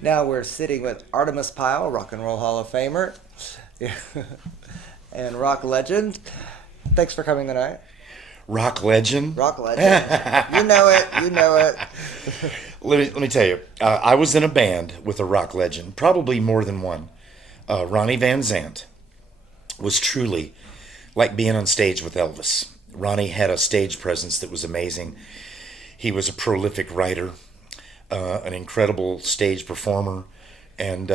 Now we're sitting with Artimus Pyle, Rock and Roll Hall of Famer and rock legend. Thanks for coming tonight. Rock legend. Rock legend. You know it. You know it. Let me tell you, I was in a band with a rock legend, probably more than one. Ronnie Van Zant was truly like being on stage with Elvis. Ronnie had a stage presence that was amazing. He was a prolific writer, an incredible stage performer, and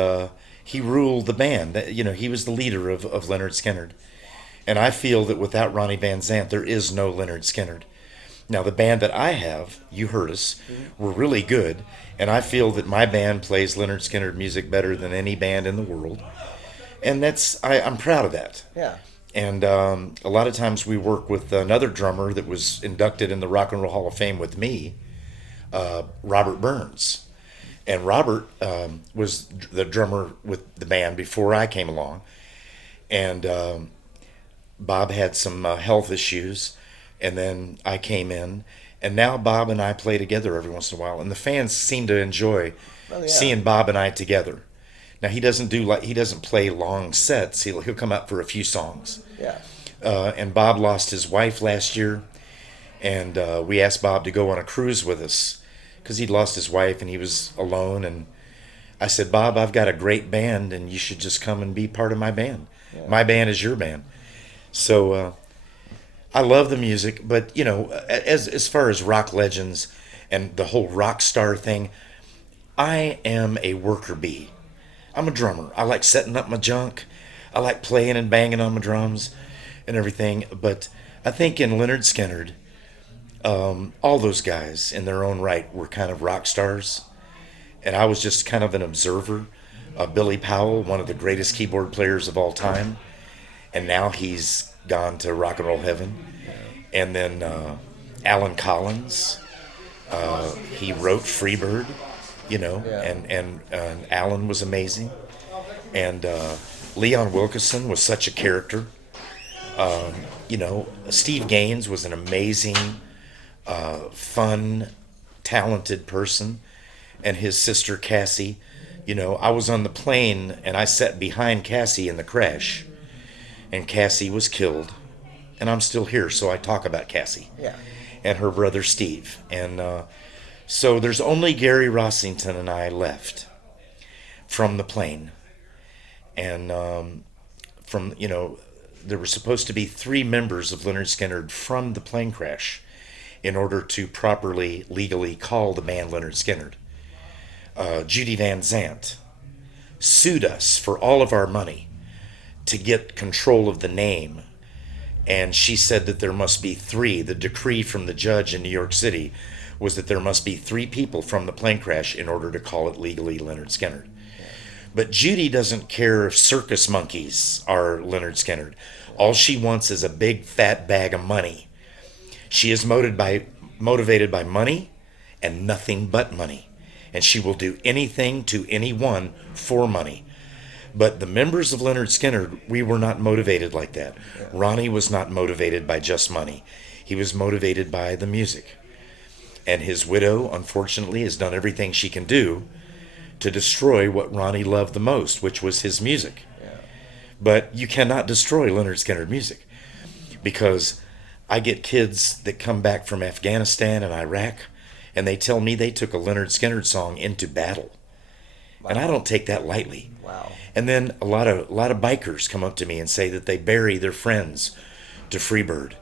he ruled the band. He was the leader of Leonard Skinner. And I feel that without Ronnie Van Zant, there is no Leonard Skinner. Now, the band that I have, you heard us, we're really good, and I feel that my band plays Leonard Skinner music better than any band in the world, and I'm proud of that. Yeah. And a lot of times we work with another drummer that was inducted in the Rock and Roll Hall of Fame with me, Robert Burns. And Robert was the drummer with the band before I came along, and Bob had some health issues, and then I came in, and now Bob and I play together every once in a while, and the fans seem to enjoy seeing Bob and I together. Now he doesn't play long sets. He'll come out for a few songs. Yeah. And Bob lost his wife last year, and we asked Bob to go on a cruise with us because he'd lost his wife and he was alone. And I said, Bob, I've got a great band, and you should just come and be part of my band. Yeah. My band is your band. So I love the music, but as far as rock legends and the whole rock star thing, I am a worker bee. I'm a drummer. I like setting up my junk. I like playing and banging on my drums and everything. But I think in Leonard Skinner, all those guys in their own right were kind of rock stars, and I was just kind of an observer. Billy Powell, one of the greatest keyboard players of all time, and now he's gone to rock and roll heaven. And then Alan Collins, he wrote Freebird, and Alan was amazing. And Leon Wilkeson was such a character. Steve Gaines was an amazing, fun, talented person. And his sister Cassie, I was on the plane and I sat behind Cassie in the crash. And Cassie was killed, and I'm still here, so I talk about Cassie. Yeah. And her brother Steve. And so there's only Gary Rossington and I left from the plane. And there were supposed to be 3 members of Leonard Skinner from the plane crash in order to properly, legally call the band Leonard Skinner. Judy Van Zant sued us for all of our money to get control of the name, and she said that there must be 3. The decree from the judge in New York City was that there must be 3 people from the plane crash in order to call it legally Leonard Skinner. But Judy doesn't care if circus monkeys are Leonard Skinner. All she wants is a big fat bag of money. She is motivated by money and nothing but money, and she will do anything to anyone for money. But the members of Leonard Skinner, we were not motivated like that. Yeah. Ronnie was not motivated by just money. He was motivated by the music. And his widow, unfortunately, has done everything she can do to destroy what Ronnie loved the most, which was his music. Yeah. But you cannot destroy Leonard Skinner music, because I get kids that come back from Afghanistan and Iraq, and they tell me they took a Leonard Skinner song into battle. Wow. And I don't take that lightly. Wow. And then a lot of bikers come up to me and say that they bury their friends to Freebird.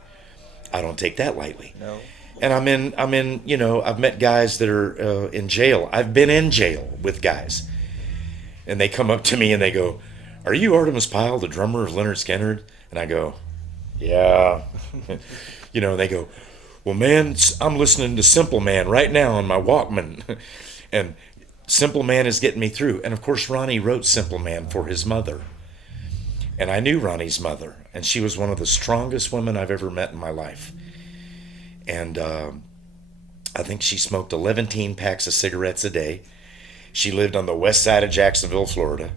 I don't take that lightly. No. And I've met guys that are in jail. I've been in jail with guys, and they come up to me and they go, "Are you Artimus Pyle, the drummer of Leonard Skinner?" And I go, "Yeah." And they go, "Well, man, I'm listening to Simple Man right now on my Walkman," and Simple Man is getting me through. And of course, Ronnie wrote Simple Man for his mother. And I knew Ronnie's mother, and she was one of the strongest women I've ever met in my life. And I think she smoked 11 packs of cigarettes a day. She lived on the west side of Jacksonville, Florida.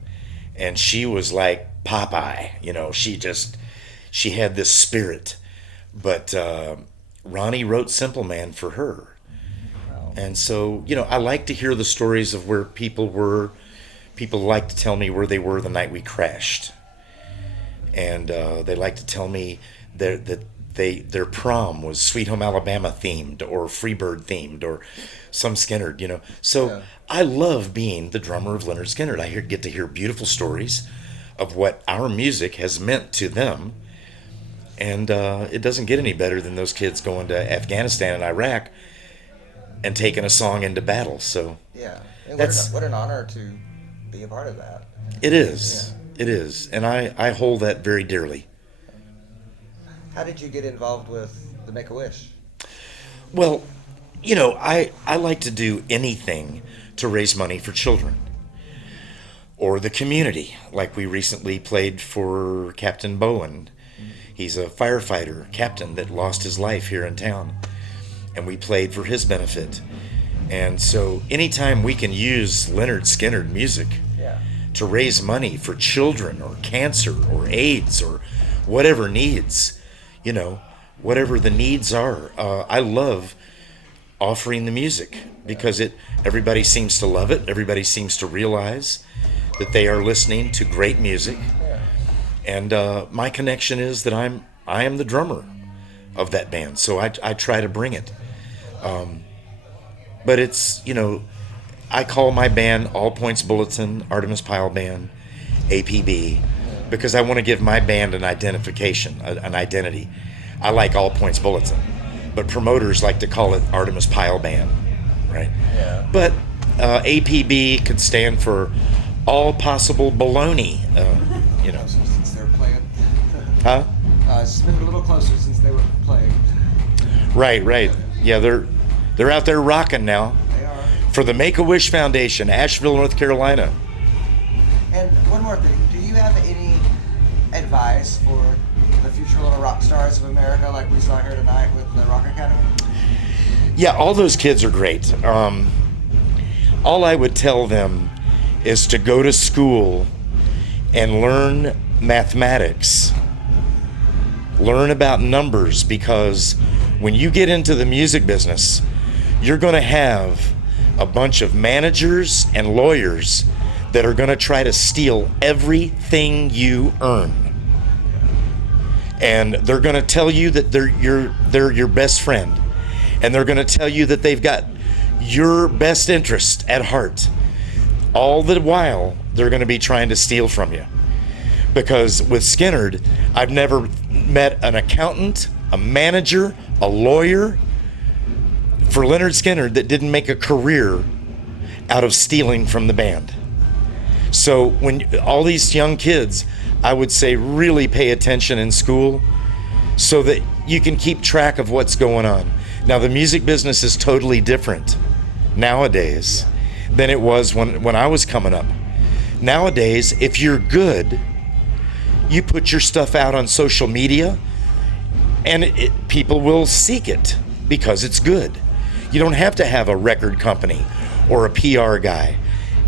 And she was like Popeye. She had this spirit. But Ronnie wrote Simple Man for her. Wow. And so, I like to hear the stories of where people were. People like to tell me where they were the night we crashed. And they like to tell me that their prom was Sweet Home Alabama themed or Freebird themed or some Skynyrd, So yeah. I love being the drummer of Lynyrd Skynyrd. I get to hear beautiful stories of what our music has meant to them. And it doesn't get any better than those kids going to Afghanistan and Iraq and taking a song into battle. So yeah, and what an honor to be a part of that. It is. Yeah. It is. And I hold that very dearly. How did you get involved with the Make-A-Wish? Well, I like to do anything to raise money for children or the community. Like we recently played for Captain Bowen. He's a firefighter captain that lost his life here in town. And we played for his benefit. And so anytime we can use Lynyrd Skynyrd music to raise money for children or cancer or AIDS or whatever needs, whatever the needs are, I love offering the music because everybody seems to love it. Everybody seems to realize that they are listening to great music. And my connection is that I am the drummer of that band, so I try to bring it. But it's, I call my band All Points Bulletin, Artimus Pyle Band, APB, because I want to give my band an identification, an identity. I like All Points Bulletin, but promoters like to call it Artimus Pyle Band, right? Yeah. But APB could stand for All Possible Baloney, Since they're playing. Huh? It's been a little closer since they were playing. Right. Yeah, they're out there rocking now. They are. For the Make-A-Wish Foundation, Asheville, North Carolina. And one more thing, do you have any advice for the future little rock stars of America like we saw here tonight with the Rock Academy? Yeah, all those kids are great. All I would tell them is to go to school and learn mathematics. Learn about numbers, because when you get into the music business, you're going to have a bunch of managers and lawyers that are going to try to steal everything you earn. And they're going to tell you that they're your best friend. And they're going to tell you that they've got your best interest at heart. All the while, they're going to be trying to steal from you. Because with Skynyrd, I've never met an accountant, a manager, a lawyer for Lynyrd Skynyrd that didn't make a career out of stealing from the band. So when all these young kids, I would say really pay attention in school so that you can keep track of what's going on. Now the music business is totally different nowadays than it was when I was coming up. Nowadays, if you're good, you put your stuff out on social media and people will seek it because it's good. You don't have to have a record company or a PR guy.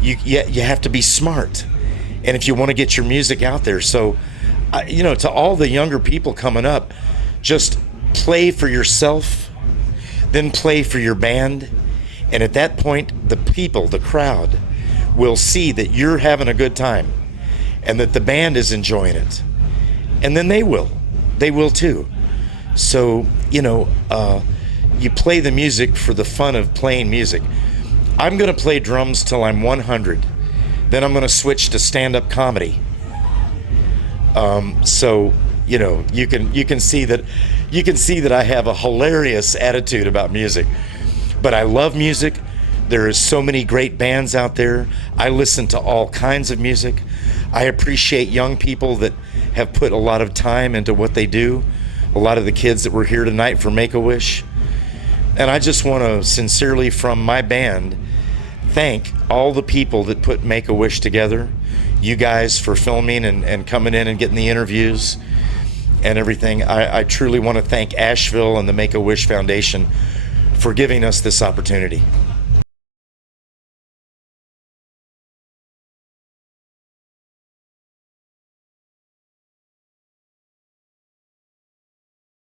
You have to be smart. And if you want to get your music out there. So, to all the younger people coming up, just play for yourself, then play for your band. And at that point, the people, the crowd, will see that you're having a good time and that the band is enjoying it. And then they will too. So, you play the music for the fun of playing music. I'm going to play drums till I'm 100. Then I'm going to switch to stand-up comedy. So, you can see that I have a hilarious attitude about music. But I love music. There is so many great bands out there. I listen to all kinds of music. I appreciate young people that have put a lot of time into what they do. A lot of the kids that were here tonight for Make-A-Wish. And I just want to sincerely, from my band, thank all the people that put Make-A-Wish together. You guys for filming and coming in and getting the interviews and everything. I truly want to thank Asheville and the Make-A-Wish Foundation for giving us this opportunity.